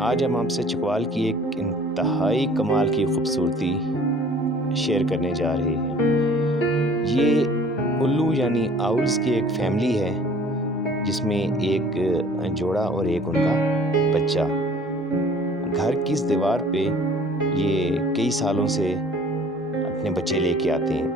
آج ہم آپ سے چکوال کی ایک انتہائی کمال کی خوبصورتی شیئر کرنے جا رہے ہیں۔ یہ الو یعنی آؤلز کی ایک فیملی ہے جس میں ایک جوڑا اور ایک ان کا بچہ۔ گھر کی اس دیوار پہ یہ کئی سالوں سے اپنے بچے لے کے آتے ہیں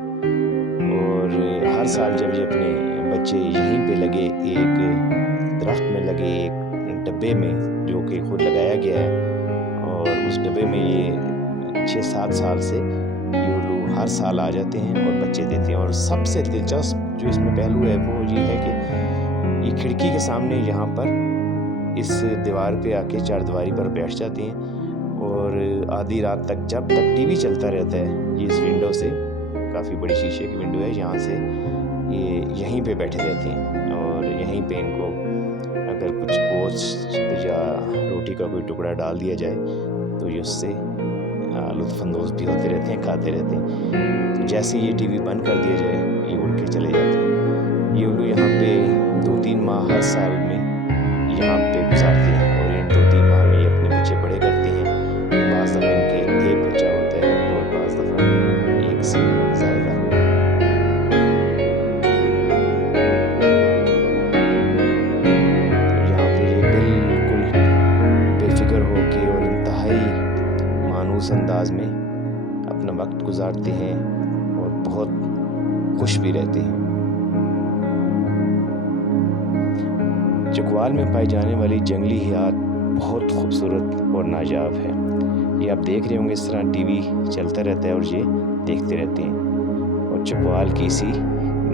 اور ہر سال جب یہ اپنے بچے یہیں پہ لگے، ایک درخت میں لگے، ایک ڈبے میں جو کہ خود لگایا گیا ہے، اور اس ڈبے میں یہ 6-7 سال سے یہ الو ہر سال آ جاتے ہیں اور بچے دیتے ہیں۔ اور سب سے دلچسپ جو اس میں پہلو ہے وہ یہ ہے کہ یہ کھڑکی کے سامنے یہاں پر اس دیوار پہ آ کے چار دیواری پر بیٹھ جاتے ہیں اور آدھی رات تک جب تک ٹی وی چلتا رہتا ہے، یہ اس ونڈو سے، کافی بڑی شیشے کی ونڈو ہے، یہاں سے یہ یہیں پہ بیٹھے رہتے ہیں اور یہیں پہ ان کو اگر کچھ گوشت یا روٹی کا کوئی ٹکڑا ڈال دیا جائے تو یہ اس سے لطف اندوز بھی ہوتے رہتے ہیں، کھاتے رہتے ہیں۔ تو جیسے یہ ٹی وی بند کر دیا جائے یہ اڑ کے چلے جاتے ہیں۔ یہ الو یہاں پہ 2-3 ماہ ہر سال میں یہاں پہ گزارتے ہیں اور ان 2-3 ماہ میں یہ اپنے بچے بڑے کرتے ہیں۔ بعض دفعہ ان کے ایک بچہ ہوتا ہے اور بعض دفعہ ایک سے زیادہ۔ یہاں پہ یہ بالکل بے فکر ہو کے اور انتہائی مانوس انداز میں اپنا وقت گزارتے ہیں اور بہت خوش بھی رہتے ہیں۔ چکوال میں پائی جانے والی جنگلی حیات بہت خوبصورت اور نایاب ہے۔ یہ آپ دیکھ رہے ہوں گے، اس طرح ٹی وی چلتا رہتا ہے اور یہ دیکھتے رہتے ہیں۔ اور چکوال کی اسی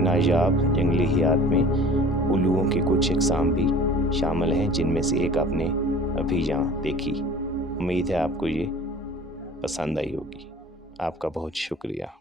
نایاب جنگلی حیات میں الوؤں کی کچھ اقسام بھی شامل ہیں، جن میں سے ایک آپ نے ابھی یہاں دیکھی۔ امید ہے آپ کو یہ پسند آئی ہوگی۔ آپ کا بہت شکریہ۔